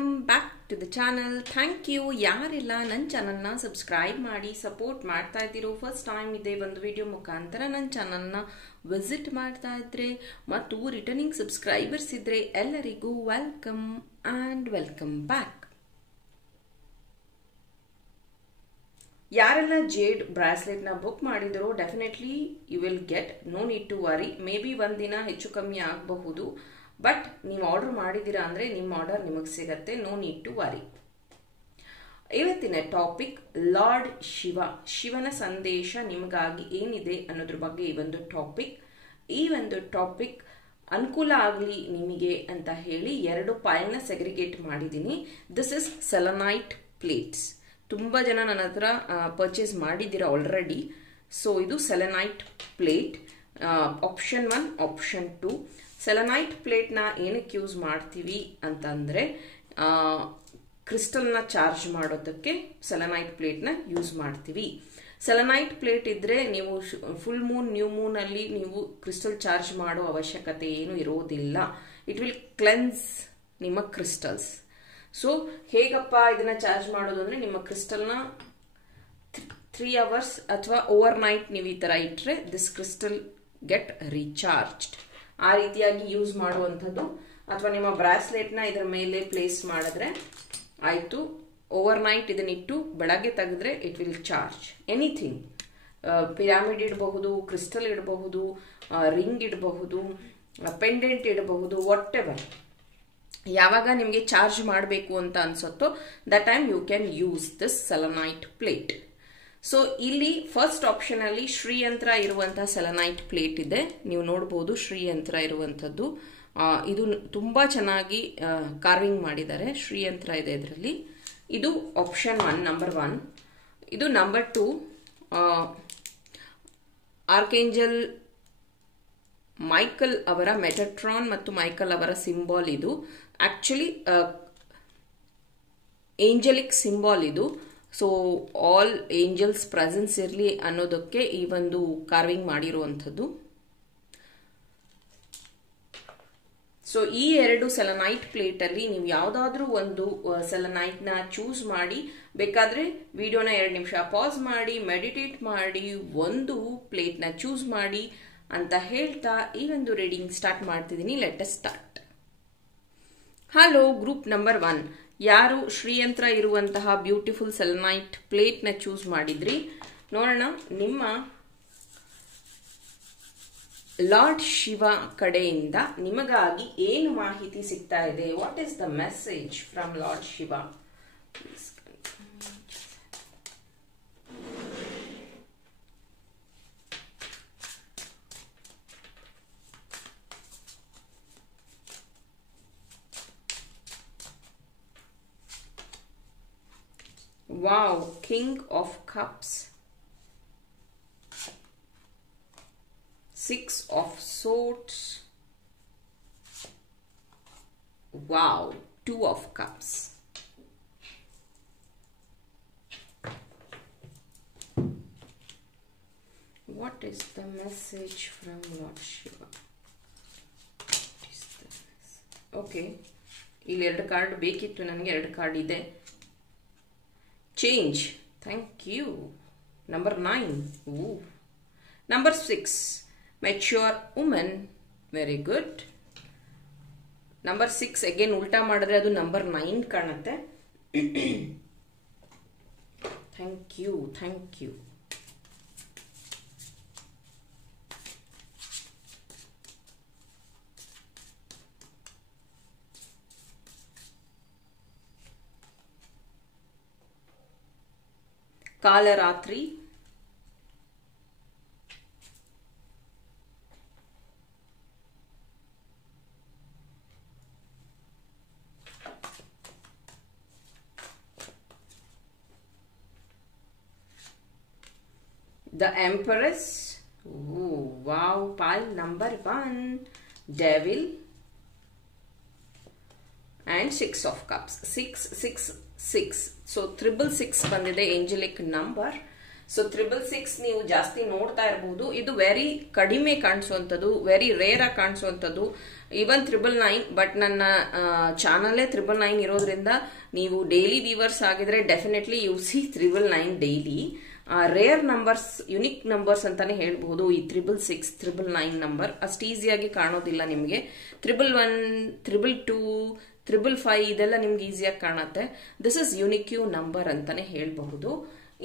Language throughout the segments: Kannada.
Welcome back to the channel. Thank you ಯಾರೆಲ್ಲ ನನ್ನ ಚಾನಲ್ನ ಸಬ್ಸ್ಕ್ರೈಬ್ ಮಾಡಿ ಸಪೋರ್ಟ್ ಮಾಡ್ತಾ ಇದ್ದೀರೋ, ಫಸ್ಟ್ ಟೈಮ್ ಇದೆ ಒಂದು ವಿಡಿಯೋ ಮುಖಾಂತರ ನನ್ನ ಚಾನಲ್ನ ವಿಸಿಟ್ ಮಾಡ್ತಾ ಇದ್ರೆ ಮತ್ತು ರಿಟರ್ನಿಂಗ್ ಸಬ್ಸ್ಕ್ರೈಬರ್ಸ್ ಇದ್ರೆ ಎಲ್ಲರಿಗೂ ವೆಲ್ಕಮ್ ಆ್ಯಂಡ್ ವೆಲ್ಕಮ್ ಬ್ಯಾಕ್. ಯಾರೆಲ್ಲ ಜೇಡ್ ಬ್ರಾಸ್ಲೆಟ್ನ ಬುಕ್ ಮಾಡಿದರೋ definitely you will get, no need to worry. Maybe ಒಂದಿನ ಹೆಚ್ಚು ಕಮ್ಮಿ ಆಗಬಹುದು, ಬಟ್ ನೀವು ಆರ್ಡರ್ ಮಾಡಿದ್ದೀರಾ ಅಂದರೆ ನಿಮ್ಮ ಆರ್ಡರ್ ನಿಮಗೆ ಸಿಗತ್ತೆ, ನೋ ನೀಡ್ ಟು ವರಿ. ಇವತ್ತಿನ ಟಾಪಿಕ್ ಲಾರ್ಡ್ ಶಿವ, ಶಿವನ ಸಂದೇಶ ನಿಮಗಾಗಿ ಏನಿದೆ ಅನ್ನೋದ್ರ ಬಗ್ಗೆ ಈ ಒಂದು ಟಾಪಿಕ್ ಅನುಕೂಲ ಆಗಲಿ ನಿಮಗೆ ಅಂತ ಹೇಳಿ ಎರಡು ಫೈಲ್ನ ಸೆಗ್ರಿಗೇಟ್ ಮಾಡಿದ್ದೀನಿ. This is selenite plates. ತುಂಬ ಜನ ನನ್ನ ಹತ್ರ ಪರ್ಚೇಸ್ ಮಾಡಿದ್ದೀರಾ ಆಲ್ರೆಡಿ. ಸೊ ಇದು selenite plate option 1, option 2. Selenite ಪ್ಲೇಟ್ನ ಏನಕ್ಕೆ ಯೂಸ್ ಮಾಡ್ತೀವಿ ಅಂತಂದರೆ ಕ್ರಿಸ್ಟಲ್ನ ಚಾರ್ಜ್ ಮಾಡೋದಕ್ಕೆ ಸೆಲೆನೈಟ್ ಪ್ಲೇಟ್ನ ಯೂಸ್ ಮಾಡ್ತೀವಿ. ಸೆಲೆನೈಟ್ ಪ್ಲೇಟ್ ಇದ್ದರೆ ನೀವು ಫುಲ್ ಮೂನ್, ನ್ಯೂ ಮೂನಲ್ಲಿ ನೀವು ಕ್ರಿಸ್ಟಲ್ ಚಾರ್ಜ್ ಮಾಡೋ ಅವಶ್ಯಕತೆ ಏನು ಇರೋದಿಲ್ಲ. ಇಟ್ ವಿಲ್ ಕ್ಲೆನ್ಸ್ ನಿಮ್ಮ ಕ್ರಿಸ್ಟಲ್ಸ್. ಸೊ ಹೇಗಪ್ಪ ಇದನ್ನ ಚಾರ್ಜ್ ಮಾಡೋದು ಅಂದರೆ, ನಿಮ್ಮ ಕ್ರಿಸ್ಟಲ್ನ 3 hours ಅಥವಾ ಓವರ್ ನೈಟ್ ನೀವು ಈ ಥರ ಇಟ್ಟರೆ ದಿಸ್ ಕ್ರಿಸ್ಟಲ್ ಗೆಟ್ ರೀಚಾರ್ಜ್ಡ್. ಆ ರೀತಿಯಾಗಿ ಯೂಸ್ ಮಾಡುವಂಥದ್ದು. ಅಥವಾ ನಿಮ್ಮ ಬ್ರಾಸ್ಲೆಟ್ನ ಇದರ ಮೇಲೆ ಪ್ಲೇಸ್ ಮಾಡಿದ್ರೆ ಆಯಿತು, ಓವರ್ ನೈಟ್ ಇದನ್ನಿಟ್ಟು ಬೆಳಗ್ಗೆ ತೆಗೆದ್ರೆ it will charge anything. Pyramid ಇಡಬಹುದು, ಕ್ರಿಸ್ಟಲ್ ಇಡಬಹುದು, ರಿಂಗ್ ಇಡಬಹುದು, ಪೆಂಡೆಂಟ್ ಇಡಬಹುದು, ವಾಟ್ ಎವರ್. ಯಾವಾಗ ನಿಮಗೆ ಚಾರ್ಜ್ ಮಾಡಬೇಕು ಅಂತ ಅನ್ಸುತ್ತೋ that time you can use this selenite plate. So ಇಲ್ಲಿ ಫಸ್ಟ್ ಆಪ್ಷನ್ ಅಲ್ಲಿ ಶ್ರೀಯಂತ್ರ ಇರುವಂತಹ ಸೆಲೆನೈಟ್ ಪ್ಲೇಟ್ ಇದೆ. ನೀವು ನೋಡಬಹುದು ಶ್ರೀಯಂತ್ರ ಇರುವಂತದ್ದು. ಇದು ತುಂಬಾ ಚೆನ್ನಾಗಿ ಕಾರ್ವಿಂಗ್ ಮಾಡಿದ್ದಾರೆ. ಶ್ರೀಯಂತ್ರ ಇದೆ ಇದರಲ್ಲಿ. ಇದು ಆಪ್ಷನ್ 1, ನಂಬರ್ 1. ಇದು ನಂಬರ್ 2, ಆರ್ಕೇಂಜಲ್ ಮೈಕಲ್ ಅವರ ಮೆಟಟ್ರಾನ್ ಮತ್ತು ಮೈಕಲ್ ಅವರ ಸಿಂಬಾಲ್. ಇದು ಆಕ್ಚುಲಿ ಏಂಜಲಿಕ್ ಸಿಂಬಾಲ್ ಇದು. ಸೊ ಆಲ್ ಏಂಜಲ್ಸ್ ಪ್ರೆಸೆನ್ಸ್ ಇರಲಿ ಅನ್ನೋದಕ್ಕೆ ಈ ಒಂದು ಕಾರ್ವಿಂಗ್ ಮಾಡಿರುವಂಥದ್ದು. ಸೊ ಈ ಎರಡು ಸೆಲೆನೈಟ್ ಪ್ಲೇಟ್ ಅಲ್ಲಿ ನೀವು ಯಾವುದಾದ್ರೂ ಒಂದು ಸೆಲೆನೈಟ್ ನ ಚೂಸ್ ಮಾಡಿ, ಬೇಕಾದ್ರೆ ವಿಡಿಯೋನ 2 ನಿಮಿಷ ಪಾಸ್ ಮಾಡಿ ಮೆಡಿಟೇಟ್ ಮಾಡಿ ಒಂದು ಪ್ಲೇಟ್ ನ ಚೂಸ್ ಮಾಡಿ ಅಂತ ಹೇಳ್ತಾ ಈ ಒಂದು ರೀಡಿಂಗ್ ಸ್ಟಾರ್ಟ್ ಮಾಡ್ತಿದ್ದೀನಿ. Let us start. Hello group number 1, ಯಾರು ಶ್ರೀಯಂತ್ರ ಇರುವಂತಹ ಬ್ಯೂಟಿಫುಲ್ ಸೆಲೆನೈಟ್ ಪ್ಲೇಟ್ ನ ಚೂಸ್ ಮಾಡಿದ್ರಿ ನೋಡೋಣ. ನಿಮ್ಮ ಲಾರ್ಡ್ ಶಿವ ಕಡೆಯಿಂದ ನಿಮಗಾಗಿ ಏನು ಮಾಹಿತಿ ಸಿಗ್ತಾ ಇದೆ? What is the message from lord Shiva? Wow, King of Cups, 6 of Swords, wow, 2 of Cups, what is the message from Lord Shiva? Okay, ಇಲ್ಲಿ 2 ಕಾರ್ಡ್ ಬೇಕಿತ್ತು ನನಗೆ, 2 ಕಾರ್ಡ್ ಇದೆ. Change, thank you. Number 9, ooh. Number 6, mature woman, very good. Number 6 again ulta madre adu number 9 kanutte. Thank you. ಕಾಲರಾತ್ರಿ, the Empress, ooh, wow, pile number 1, Devil, and 6 of Cups. 6 6 6. So 666 ಬಂದಿದೆ ಏಂಜಲಿಕ್ ನಂಬರ್. ಸೊ 666 ನೀವು ಜಾಸ್ತಿ ನೋಡ್ತಾ ಇರಬಹುದು. ಇದು ವೆರಿ ಕಡಿಮೆ ಕಾಣಿಸುವಂಥದ್ದು, ವೆರಿ ರೇರ್ ಆಗಿ ಕಾಣಿಸುವಂಥದ್ದು. ಈವನ್ 999, ಬಟ್ ನನ್ನ ಚಾನಲೇ 999 ಇರೋದ್ರಿಂದ ನೀವು ಡೈಲಿ ವ್ಯೂವರ್ಸ್ ಆಗಿದ್ರೆ definitely you see 999 daily. Rare numbers, unique numbers ಅಂತಾನೆ ಹೇಳ್ಬಹುದು ಈ 666, 999 ನಂಬರ್. ಅಷ್ಟು ಈಸಿಯಾಗಿ ಕಾಣೋದಿಲ್ಲ ನಿಮಗೆ. 111, 222, 555 ಇದೆಲ್ಲ ನಿಮ್ಗೆ ಈಸಿಯಾಗಿ ಕಾಣುತ್ತೆ. ದಿಸ್ ಇಸ್ ಯುನಿಕ್ ನಂಬರ್ ಅಂತಾನೆ ಹೇಳ್ಬಹುದು.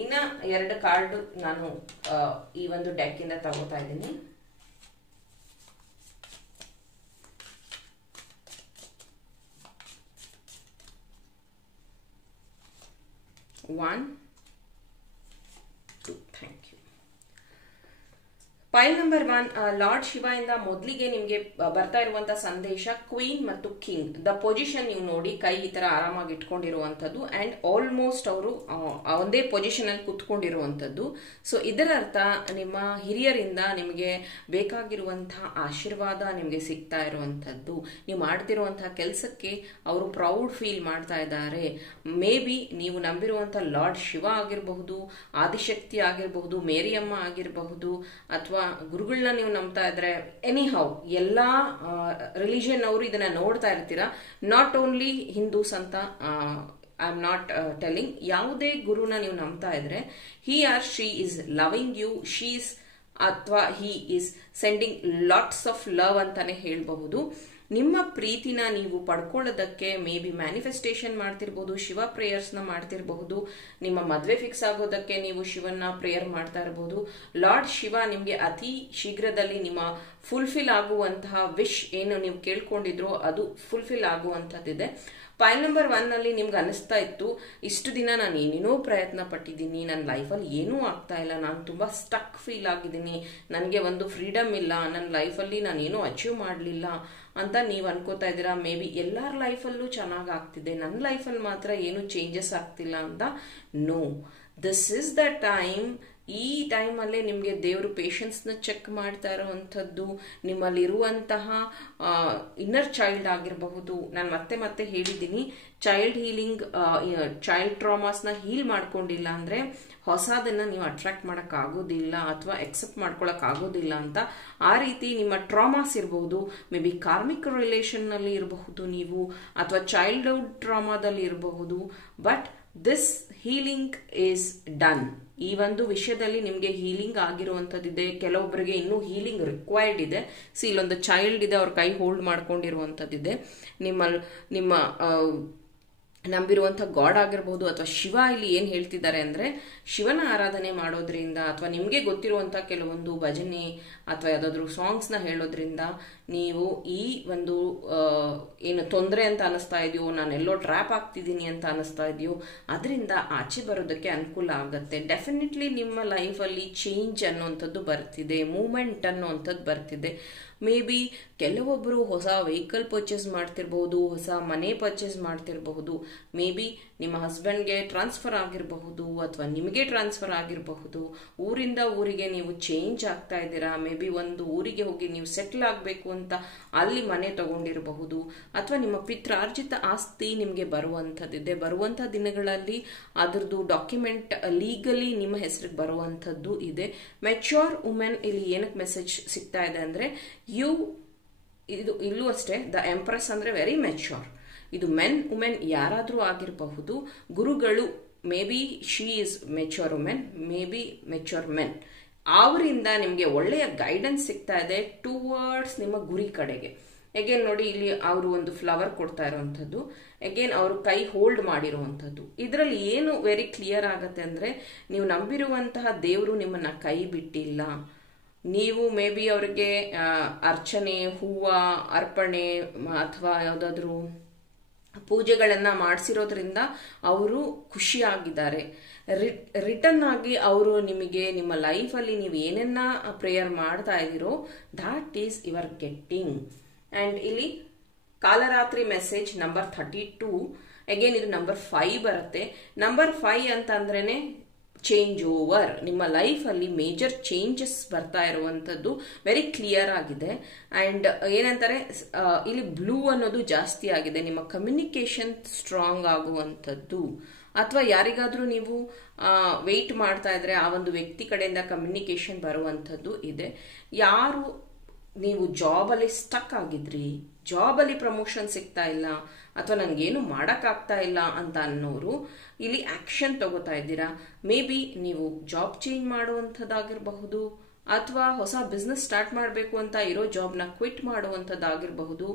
ಇನ್ನ 2 ಕಾರ್ಡ್ ನಾನು ಈ ಒಂದು ಡೆಕ್ ಇಂದ ತಗೋತಾ ಇದ್ದೀನಿ. One, two, thank you. ಪೈಲ್ number 1, lord Shiva ಇಂದ ಮೊದಲಿಗೆ ನಿಮ್ಗೆ ಬರ್ತಾ ಇರುವಂತ ಸಂದೇಶ ಕ್ವೀನ್ ಮತ್ತು ಕಿಂಗ್. ದ ಪೊಸಿಷನ್ ನೀವು ನೋಡಿ, ಕೈ ಈ ತರ ಆರಾಮಾಗಿ ಇಟ್ಕೊಂಡಿರುವಂತದ್ದು ಅಂಡ್ ಆಲ್ಮೋಸ್ಟ್ ಅವರು ಒಂದೇ ಪೊಸಿಷನ್ ಅಲ್ಲಿ ಕುತ್ಕೊಂಡಿರುವಂತದ್ದು. ಸೊ ಇದರ ಅರ್ಥ ನಿಮ್ಮ ಹಿರಿಯರಿಂದ ನಿಮಗೆ ಬೇಕಾಗಿರುವಂತಹ ಆಶೀರ್ವಾದ ನಿಮ್ಗೆ ಸಿಗ್ತಾ ಇರುವಂತದ್ದು. ನೀವು ಮಾಡ್ತಿರುವಂತಹ ಕೆಲಸಕ್ಕೆ ಅವರು ಪ್ರೌಡ್ ಫೀಲ್ ಮಾಡ್ತಾ ಇದ್ದಾರೆ. ಮೇ ಬಿ ನೀವು ನಂಬಿರುವಂತಹ ಲಾರ್ಡ್ ಶಿವ ಆಗಿರಬಹುದು, ಆದಿಶಕ್ತಿ ಆಗಿರಬಹುದು, ಮೇರಿಯಮ್ಮ ಆಗಿರಬಹುದು, ಅಥವಾ ಗುರುಗಳನ್ನ ನೀವು ನಂಬ್ತಾ ಇದ್ರೆ, ಎನಿ ಹೌ ಎಲ್ಲಾ ರಿಲಿಜಿಯನ್ ಅವರು ಇದನ್ನ ನೋಡ್ತಾ ಇರ್ತೀರಾ. ನಾಟ್ ಓನ್ಲಿ ಹಿಂದೂಸ್ ಅಂತ ಐ ಆಮ್ ನಾಟ್ ಟೆಲಿಂಗ್. ಯಾವುದೇ ಗುರುನ ನೀವು ನಂಬ್ತಾ ಇದ್ರೆ, he or she is loving you, she is ಅಥವಾ he is sending lots of love ಅಂತಾನೆ ಹೇಳಬಹುದು. ನಿಮ್ಮ ಪ್ರೀತಿನ ನೀವು ಪಡ್ಕೊಳ್ಳೋದಕ್ಕೆ ಮೇ ಬಿ ಮ್ಯಾನಿಫೆಸ್ಟೇಷನ್ ಮಾಡ್ತಿರ್ಬೋದು, ಶಿವ ಪ್ರೇಯರ್ಸ್ ನ ಮಾಡ್ತಿರಬಹುದು. ನಿಮ್ಮ ಮದ್ವೆ ಫಿಕ್ಸ್ ಆಗೋದಕ್ಕೆ ನೀವು ಶಿವನ ಪ್ರೇಯರ್ ಮಾಡ್ತಾ ಇರಬಹುದು. ಲಾರ್ಡ್ ಶಿವ ನಿಮ್ಗೆ ಅತಿ ಶೀಘ್ರದಲ್ಲಿ ನಿಮ್ಮ ಫುಲ್ಫಿಲ್ ಆಗುವಂತಹ ವಿಶ್ ಏನು ನೀವು ಕೇಳ್ಕೊಂಡಿದ್ರೋ ಅದು ಫುಲ್ಫಿಲ್ ಆಗುವಂತದ್ದಿದೆ. ಪೈಲ್ ನಂಬರ್ 1 ನಲ್ಲಿ ನಿಮ್ಗೆ ಅನಿಸ್ತಾ ಇತ್ತು, ಇಷ್ಟು ದಿನ ನಾನು ಏನೇನೋ ಪ್ರಯತ್ನ ಪಟ್ಟಿದ್ದೀನಿ, ನನ್ನ ಲೈಫಲ್ಲಿ ಏನೂ ಆಗ್ತಾ ಇಲ್ಲ, ನಾನು ತುಂಬಾ ಸ್ಟಕ್ ಫೀಲ್ ಆಗಿದ್ದೀನಿ, ನನಗೆ ಒಂದು ಫ್ರೀಡಮ್ ಇಲ್ಲ, ನನ್ನ ಲೈಫಲ್ಲಿ ನಾನು ಏನೂ ಅಚೀವ್ ಮಾಡಲಿಲ್ಲ ಅಂತ ನೀವು ಅನ್ಕೋತಾ ಇದ್ದೀರಾ. ಮೇ ಬಿ ಎಲ್ಲರ ಲೈಫಲ್ಲೂ ಚೆನ್ನಾಗಿ ಆಗ್ತಿದೆ, ನನ್ನ ಲೈಫಲ್ಲಿ ಮಾತ್ರ ಏನು ಚೇಂಜಸ್ ಆಗ್ತಿಲ್ಲ ಅಂತ. No, this is the time. ಈ ಟೈಮ್ ಅಲ್ಲೇ ನಿಮ್ಗೆ ದೇವರು ಪೇಷನ್ಸ್ ನ ಚೆಕ್ ಮಾಡ್ತಾ ಇರುವಂತದ್ದು. ನಿಮ್ಮಲ್ಲಿರುವಂತಹ ಇನ್ನರ್ ಚೈಲ್ಡ್ ಆಗಿರಬಹುದು. ನಾನು ಮತ್ತೆ ಹೇಳಿದ್ದೀನಿ, ಚೈಲ್ಡ್ ಹೀಲಿಂಗ್, ಚೈಲ್ಡ್ ಟ್ರಾಮಾಸ್ ನ ಹೀಲ್ ಮಾಡ್ಕೊಂಡಿಲ್ಲ ಅಂದ್ರೆ ಹೊಸದನ್ನ ನೀವು ಅಟ್ರಾಕ್ಟ್ ಮಾಡಕ್ ಆಗೋದಿಲ್ಲ ಅಥವಾ ಎಕ್ಸೆಪ್ಟ್ ಮಾಡ್ಕೊಳಕ್ ಆಗೋದಿಲ್ಲ ಅಂತ. ಆ ರೀತಿ ನಿಮ್ಮ ಟ್ರಾಮಾಸ್ ಇರಬಹುದು, ಮೇ ಬಿ ಕಾರ್ಮಿಕ್ ರಿಲೇಷನ್ ನಲ್ಲಿ ಇರಬಹುದು ನೀವು, ಅಥವಾ ಚೈಲ್ಡ್ಹುಡ್ ಟ್ರಾಮಾದಲ್ಲಿ ಇರಬಹುದು. But this healing is done. ಈ ಒಂದು ವಿಷಯದಲ್ಲಿ ನಿಮ್ಗೆ ಹೀಲಿಂಗ್ ಆಗಿರುವಂತದ್ದಿದೆ. ಕೆಲವೊಬ್ಬರಿಗೆ ಇನ್ನೂ ಹೀಲಿಂಗ್ ರಿಕ್ವೈರ್ಡ್ ಇದೆ. ಇಲ್ಲೊಂದು ಚೈಲ್ಡ್ ಇದೆ, ಅವ್ರ ಕೈ ಹೋಲ್ಡ್ ಮಾಡ್ಕೊಂಡಿರುವಂತದ್ದಿದೆ. ನಿಮ್ಮ ನಂಬಿರುವಂತಹ ಗಾಡ್ ಆಗಿರಬಹುದು ಅಥವಾ ಶಿವ. ಇಲ್ಲಿ ಏನ್ ಹೇಳ್ತಿದ್ದಾರೆ ಅಂದ್ರೆ, ಶಿವನ ಆರಾಧನೆ ಮಾಡೋದ್ರಿಂದ ಅಥವಾ ನಿಮ್ಗೆ ಗೊತ್ತಿರುವಂತಹ ಕೆಲವೊಂದು ಭಜನೆ ಅಥವಾ ಯಾವ್ದಾದ್ರು ಸಾಂಗ್ಸ್ ನ ಹೇಳೋದ್ರಿಂದ ನೀವು ಈ ಒಂದು ಏನು ತೊಂದರೆ ಅಂತ ಅನಿಸ್ತಾ ಇದೆಯೋ, ನಾನೆಲ್ಲೋ ಟ್ರ್ಯಾಪ್ ಆಗ್ತಿದ್ದೀನಿ ಅಂತ ಅನಿಸ್ತಾ ಇದೆಯೋ, ಅದರಿಂದ ಆಚೆ ಬರೋದಕ್ಕೆ ಅನುಕೂಲ ಆಗತ್ತೆ. ಡೆಫಿನೆಟ್ಲಿ ನಿಮ್ಮ ಲೈಫಲ್ಲಿ ಚೇಂಜ್ ಅನ್ನುವಂಥದ್ದು ಬರ್ತಿದೆ, ಮೂವ್ಮೆಂಟ್ ಅನ್ನುವಂಥದ್ದು ಬರ್ತಿದೆ. ಮೇ ಬಿ ಕೆಲವೊಬ್ಬರು ಹೊಸ ವೆಹಿಕಲ್ ಪರ್ಚೇಸ್ ಮಾಡ್ತಿರ್ಬಹುದು, ಹೊಸ ಮನೆ ಪರ್ಚೇಸ್ ಮಾಡ್ತಿರಬಹುದು. ಮೇ ಬಿ ನಿಮ್ಮ ಹಸ್ಬೆಂಡ್ಗೆ ಟ್ರಾನ್ಸ್ಫರ್ ಆಗಿರಬಹುದು ಅಥವಾ ನಿಮಗೆ ಟ್ರಾನ್ಸ್ಫರ್ ಆಗಿರಬಹುದು. ಊರಿಂದ ಊರಿಗೆ ನೀವು ಚೇಂಜ್ ಆಗ್ತಾ ಇದ್ದೀರಾ. ಮೇ ಬಿ ಒಂದು ಊರಿಗೆ ಹೋಗಿ ನೀವು ಸೆಟ್ಲ್ ಆಗಬೇಕು ಅಂತ ಅಲ್ಲಿ ಮನೆ ತಗೊಂಡಿರಬಹುದು. ಅಥವಾ ನಿಮ್ಮ ಪಿತ್ರಾರ್ಜಿತ ಆಸ್ತಿ ನಿಮಗೆ ಬರುವಂಥದ್ದಿದೆ. ಬರುವಂಥ ದಿನಗಳಲ್ಲಿ ಅದರದ್ದು ಡಾಕ್ಯುಮೆಂಟ್ ಲೀಗಲಿ ನಿಮ್ಮ ಹೆಸರಿಗೆ ಬರುವಂಥದ್ದು ಇದೆ. ಮೆಚ್ಯೂರ್ ವುಮೆನ್ ಇಲ್ಲಿ ಏನಕ್ಕೆ ಮೆಸೇಜ್ ಸಿಗ್ತಾ ಇದೆ ಅಂದ್ರೆ, ಇಲ್ಲೂ ಅಷ್ಟೇ ದ ಎಂಪ್ರೆಸ್ ಅಂದ್ರೆ ವೆರಿ ಮೆಚ್ಯೂರ್. ಇದು ಮೆನ್ ವುಮೆನ್ ಯಾರಾದ್ರೂ ಆಗಿರಬಹುದು. ಗುರುಗಳು may be she is mature women, may be mature men. ಅವರಿಂದ ನಿಮಗೆ ಒಳ್ಳೆಯ ಗೈಡೆನ್ಸ್ ಸಿಗ್ತಾ ಇದೆ ಟುವರ್ಡ್ಸ್ ನಿಮ್ಮ ಗುರಿ ಕಡೆಗೆ. ಅಗೇನ್ ನೋಡಿ, ಇಲ್ಲಿ ಅವರು ಒಂದು ಫ್ಲವರ್ ಕೊಡ್ತಾ ಇರುವಂತದ್ದು, ಅಗೇನ್ ಅವರು ಕೈ ಹೋಲ್ಡ್ ಮಾಡಿರುವಂತದ್ದು. ಇದರಲ್ಲಿ ಏನು ವೆರಿ ಕ್ಲಿಯರ್ ಆಗತ್ತೆ ಅಂದ್ರೆ, ನೀವು ನಂಬಿರುವಂತಹ ದೇವರು ನಿಮ್ಮನ್ನ ಕೈ ಬಿಟ್ಟಿಲ್ಲ. ನೀವು ಮೇ ಬಿ ಅವರಿಗೆ ಅರ್ಚನೆ, ಹೂವ ಅರ್ಪಣೆ ಅಥವಾ ಯಾವ್ದಾದ್ರು ಪೂಜೆಗಳನ್ನ ಮಾಡಿಸಿರೋದ್ರಿಂದ ಅವರು ಖುಷಿಯಾಗಿದ್ದಾರೆ. ರಿಟರ್ನ್ ಆಗಿ ಅವರು ನಿಮಗೆ ನಿಮ್ಮ ಲೈಫಲ್ಲಿ ನೀವು ಏನನ್ನ ಪ್ರೇಯರ್ ಮಾಡ್ತಾ ಇದ್ದೀರೋ that is your getting. And ಇಲ್ಲಿ ಕಾಲರಾತ್ರಿ ಮೆಸೇಜ್ ನಂಬರ್ 32. ಅಗೇನ್ ಇದು ನಂಬರ್ 5 ಬರುತ್ತೆ. ನಂಬರ್ 5 ಅಂತ ಅಂದ್ರೇನೆ ಚೇಂಜ್ ಓವರ್. ನಿಮ್ಮ ಲೈಫಲ್ಲಿ ಮೇಜರ್ ಚೇಂಜಸ್ ಬರ್ತಾ ಇರುವಂತದ್ದು ವೆರಿ ಕ್ಲಿಯರ್ ಆಗಿದೆ. ಅಂಡ್ ಏನಂತಾರೆ, ಇಲ್ಲಿ ಬ್ಲೂ ಅನ್ನೋದು ಜಾಸ್ತಿ ಆಗಿದೆ. ನಿಮ್ಮ ಕಮ್ಯುನಿಕೇಶನ್ ಸ್ಟ್ರಾಂಗ್ ಆಗುವಂಥದ್ದು. ಅಥವಾ ಯಾರಿಗಾದ್ರೂ ನೀವು ವೆಯ್ಟ್ ಮಾಡ್ತಾ ಇದ್ರೆ ಆ ಒಂದು ವ್ಯಕ್ತಿ ಕಡೆಯಿಂದ ಕಮ್ಯುನಿಕೇಶನ್ ಬರುವಂಥದ್ದು ಇದೆ. ಯಾರು ನೀವು ಜಾಬಲ್ಲಿ ಸ್ಟಕ್ ಆಗಿದ್ರಿ, ಜಾಬಲ್ಲಿ ಪ್ರಮೋಷನ್ ಸಿಗ್ತಾ ಇಲ್ಲ ಅಥವಾ ನನಗೇನು ಮಾಡೋಕ್ಕಾಗ್ತಾ ಇಲ್ಲ ಅಂತ ಅನ್ನೋರು ಇಲ್ಲಿ ಆಕ್ಷನ್ ತಗೋತಾ ಇದ್ದೀರಾ. ಮೇ ಬಿ ನೀವು ಜಾಬ್ ಚೇಂಜ್ ಮಾಡುವಂಥದ್ದಾಗಿರಬಹುದು, ಅಥವಾ ಹೊಸ ಬಿಸ್ನೆಸ್ ಸ್ಟಾರ್ಟ್ ಮಾಡಬೇಕು ಅಂತ ಇರೋ ಜಾಬ್ನ ಕ್ವಿಟ್ ಮಾಡುವಂಥದ್ದಾಗಿರಬಹುದು.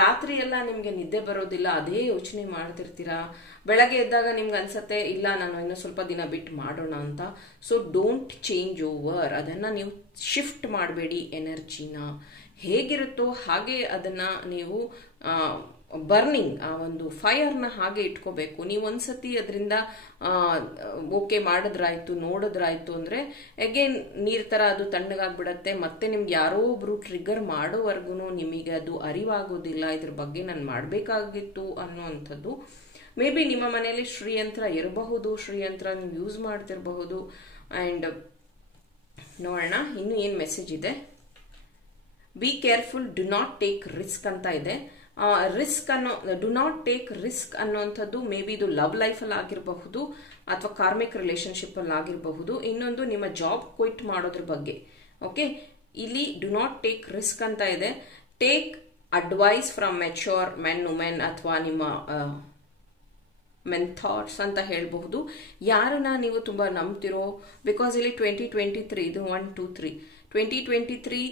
ರಾತ್ರಿ ಎಲ್ಲ ನಿಮಗೆ ನಿದ್ದೆ ಬರೋದಿಲ್ಲ, ಅದೇ ಯೋಚನೆ ಮಾಡ್ತಿರ್ತೀರಾ. ಬೆಳಗ್ಗೆ ಎದ್ದಾಗ ನಿಮ್ಗೆ ಅನ್ಸತ್ತೆ ಇಲ್ಲ ನಾನು ಇನ್ನೂ ಸ್ವಲ್ಪ ದಿನ ಬಿಟ್ಟು ಮಾಡೋಣ ಅಂತ. ಸೊ ಡೋಂಟ್ ಚೇಂಜ್ ಓವರ್, ಅದನ್ನು ನೀವು ಶಿಫ್ಟ್ ಮಾಡಬೇಡಿ. ಎನರ್ಜಿನ ಹೇಗಿರುತ್ತೋ ಹಾಗೆ ಅದನ್ನು ನೀವು ಬರ್ನಿಂಗ್, ಆ ಒಂದು ಫೈರ್ನ ಹಾಗೆ ಇಟ್ಕೋಬೇಕು. ನೀವು ಒಂದ್ಸತಿ ಅದರಿಂದ ಓಕೆ ಮಾಡಿದ್ರಾಯ್ತು, ನೋಡಿದ್ರಾಯ್ತು ಅಂದರೆ ಅಗೇನ್ ನೀರ್ ಥರ ಅದು ತಣ್ಣಗಾಗ್ಬಿಡತ್ತೆ. ಮತ್ತೆ ನಿಮ್ಗೆ ಯಾರೋ ಒಬ್ರು ಟ್ರಿಗರ್ ಮಾಡೋವರೆಗೂ ನಿಮಗೆ ಅದು ಅರಿವಾಗೋದಿಲ್ಲ, ಇದ್ರ ಬಗ್ಗೆ ನಾನು ಮಾಡಬೇಕಾಗಿತ್ತು ಅನ್ನೋವಂಥದ್ದು. ಮೇ ಬಿ ನಿಮ್ಮ ಮನೆಯಲ್ಲಿ ಶ್ರೀಯಂತ್ರ ಇರಬಹುದು, ಶ್ರೀಯಂತ್ರ ನೀವು ಯೂಸ್ ಮಾಡ್ತಿರಬಹುದು. ಆ್ಯಂಡ್ ನೋಡೋಣ ಇನ್ನು ಏನು ಮೆಸೇಜ್ ಇದೆ. Be careful, do not take risk ಅಂತ ಇದೆ. ರಿಸ್ಕ್ ಅನ್ನೋ, ಡು ನಾಟ್ ಟೇಕ್ ರಿಸ್ಕ್ ಅನ್ನೋಂಥದ್ದು ಮೇ ಬಿ ಇದು ಲವ್ ಲೈಫಲ್ಲಿ ಆಗಿರಬಹುದು ಅಥವಾ ಕಾರ್ಮಿಕ್ ರಿಲೇಶನ್ಶಿಪ್ ಅಲ್ಲಿ ಆಗಿರಬಹುದು. ಇನ್ನೊಂದು ನಿಮ್ಮ ಜಾಬ್ ಕ್ವಿಟ್ ಮಾಡೋದ್ರ ಬಗ್ಗೆ. ಓಕೆ, ಇಲ್ಲಿ ಡು ನಾಟ್ ಟೇಕ್ ರಿಸ್ಕ್ ಅಂತ ಇದೆ. Take advice from mature men, women ಅಥವಾ ನಿಮ್ಮ ಮೆಂಥಾರ್ಸ್ ಅಂತ ಹೇಳಬಹುದು. ಯಾರನ್ನ ನೀವು ತುಂಬಾ ನಂಬ್ತಿರೋ, ಬಿಕಾಸ್ ಇಲ್ಲಿ 2023 ಇದು 1 2 3 2023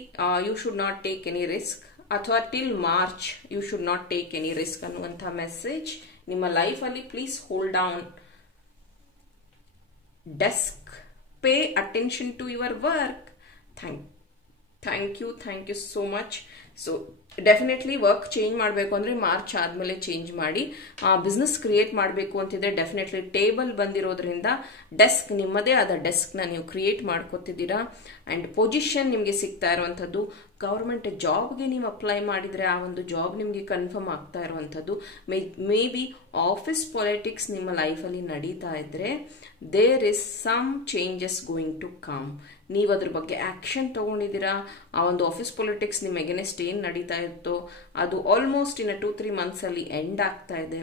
you should not take any risk, ಅಥವಾ till March you should not take any risk ಅನ್ನುವಂಥ ಮೆಸೇಜ್ ನಿಮ್ಮ ಲೈಫಲ್ಲಿ. Please hold down desk, pay attention to your work. Thank you so much. So definitely work change ಮಾಡಬೇಕು ಅಂದರೆ ಮಾರ್ಚ್ ಆದಮೇಲೆ ಚೇಂಜ್ ಮಾಡಿ. ಬಿಸ್ನೆಸ್ ಕ್ರಿಯೇಟ್ ಮಾಡಬೇಕು ಅಂತಿದೆ. ಡೆಫಿನೆಟ್ಲಿ ಟೇಬಲ್ ಬಂದಿರೋದ್ರಿಂದ ಡೆಸ್ಕ್, ನಿಮ್ಮದೇ ಆದ ಡೆಸ್ಕ್ನ ನೀವು ಕ್ರಿಯೇಟ್ ಮಾಡ್ಕೊತಿದ್ದೀರಾ. ಆ್ಯಂಡ್ ಪೊಸಿಷನ್ ನಿಮಗೆ ಸಿಗ್ತಾ ಇರುವಂಥದ್ದು. ಗೌರ್ಮೆಂಟ್ ಜಾಬ್ಗೆ ನೀವು ಅಪ್ಲೈ ಮಾಡಿದರೆ ಆ ಒಂದು ಜಾಬ್ ನಿಮಗೆ ಕನ್ಫರ್ಮ್ ಆಗ್ತಾ ಇರುವಂಥದ್ದು. ಮೇ ಬಿ ಆಫೀಸ್ ಪಾಲಿಟಿಕ್ಸ್ ನಿಮ್ಮ ಲೈಫಲ್ಲಿ ನಡೀತಾ ಇದ್ರೆ there is some changes going to come. ನೀವು ಅದ್ರ ಬಗ್ಗೆ ಆಕ್ಷನ್ ತಗೊಂಡಿದ್ದೀರಾ. ಆ ಒಂದು ಆಫೀಸ್ ಪಾಲಿಟಿಕ್ಸ್ ನಿಮ್ಮ ಎಗೇನೆಸ್ಟ್ ಏನು ನಡೀತಾ ಇತ್ತೋ ಅದು ಆಲ್ಮೋಸ್ಟ್ ಇನ್ನು 2-3 ಮಂತ್ಸಲ್ಲಿ ಎಂಡ್ ಆಗ್ತಾ ಇದೆ.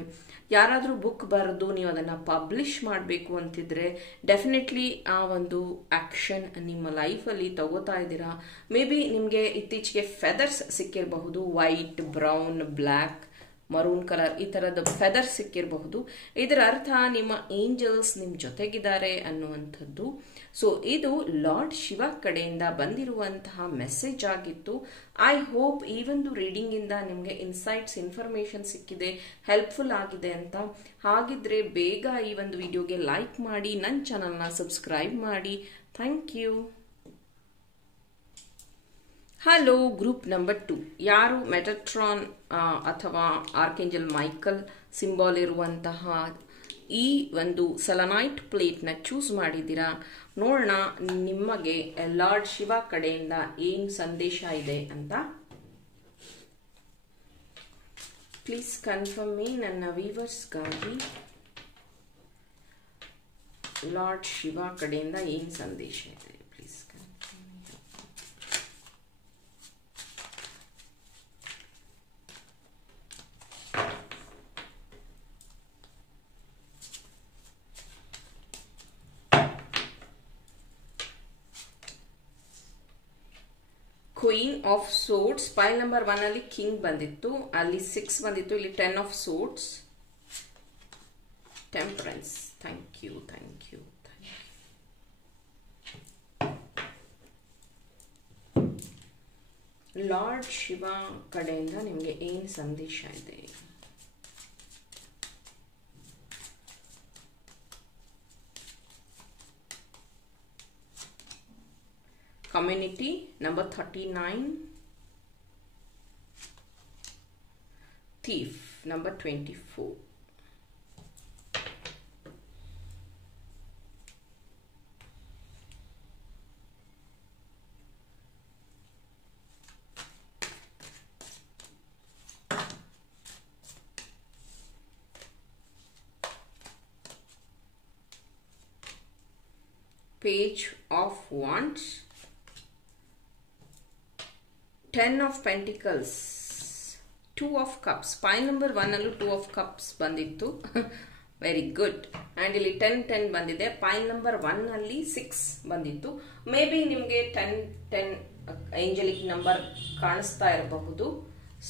ಯಾರಾದರೂ ಬುಕ್ ಬರೆದು ನೀವು ಅದನ್ನು ಪಬ್ಲಿಷ್ ಮಾಡಬೇಕು ಅಂತಿದ್ರೆ ಡೆಫಿನೆಟ್ಲಿ ಆ ಒಂದು ಆಕ್ಷನ್ ನಿಮ್ಮ ಲೈಫಲ್ಲಿ ತಗೋತಾ ಇದ್ದೀರಾ. ಮೇ ಬಿ ನಿಮಗೆ ಇತ್ತೀಚೆಗೆ ಫೆದರ್ಸ್ ಸಿಕ್ಕಿರಬಹುದು, white, brown, black, maroon colour, ಈ ಥರದ ಫೆದರ್ ಸಿಕ್ಕಿರಬಹುದು. ಇದರ ಅರ್ಥ ನಿಮ್ಮ ಏಂಜಲ್ಸ್ ನಿಮ್ಮ ಜೊತೆಗಿದ್ದಾರೆ ಅನ್ನುವಂಥದ್ದು. ಸೊ ಇದು ಲಾರ್ಡ್ ಶಿವ ಕಡೆಯಿಂದ ಬಂದಿರುವಂತಹ ಮೆಸೇಜ್ ಆಗಿತ್ತು. ಐ ಹೋಪ್ ಈ ಒಂದು ರೀಡಿಂಗಿಂದ ನಿಮಗೆ ಇನ್ಸೈಟ್ಸ್, ಇನ್ಫಾರ್ಮೇಶನ್ ಸಿಕ್ಕಿದೆ, ಹೆಲ್ಪ್ಫುಲ್ ಆಗಿದೆ ಅಂತ. ಹಾಗಿದ್ರೆ ಬೇಗ ಈ ಒಂದು ವಿಡಿಯೋಗೆ ಲೈಕ್ ಮಾಡಿ, ನನ್ನ ಚಾನಲ್ನ ಸಬ್ಸ್ಕ್ರೈಬ್ ಮಾಡಿ. Thank you. Hello, group number 2 ಯಾರು ಮೆಟಟ್ರಾನ್ ಅಥವಾ ಆರ್ಕೇಂಜಲ್ ಮೈಕಲ್ ಸಿಂಬಾಲ್ ಇರುವಂತಹ ಈ ಒಂದು ಸೆಲೆನೈಟ್ ಪ್ಲೇಟ್ನ ಚೂಸ್ ಮಾಡಿದ್ದೀರಾ. ನೋಡೋಣ ನಿಮಗೆ ಲಾರ್ಡ್ ಶಿವ ಕಡೆಯಿಂದ ಏನು ಸಂದೇಶ ಇದೆ ಅಂತ. ಪ್ಲೀಸ್ ಕನ್ಫರ್ಮ್ ಮೀ, ನನ್ನ ವೀವರ್ಸ್ಗಾಗಿ ಲಾರ್ಡ್ ಶಿವ ಕಡೆಯಿಂದ ಏನು ಸಂದೇಶ ಇದೆ. Please queen of swords, pile number 1 ಅಲ್ಲಿ ಕಿಂಗ್ ಬಂದಿತ್ತು, ಅಲ್ಲಿ 6 ಬಂದಿತ್ತು, ಇಲ್ಲಿ 10 of swords, temperance. Thank you. Lord Shiva ಕಡೆಯಿಂದ ನಿಮಗೆ ಏನು ಸಂದೇಶ ಇದೆ? Community number 39, thief number 24. Page of Wands, 10 of Pentacles, 2 of Cups. Pile number 1 ಅಲ್ಲೂ 2 of Cups ಬಂದಿತ್ತು. Very good. ಅಂಡ್ ಇಲ್ಲಿ 10 ಬಂದಿದೆ. ಪೈಲ್ ನಂಬರ್ 1 ಅಲ್ಲಿ 6 ಬಂದಿತ್ತು. ಮೇ ಬಿ ನಿಮಗೆ 10 ಏಂಜಲಿಕ್ ನಂಬರ್ ಕಾಣಿಸ್ತಾ ಇರಬಹುದು.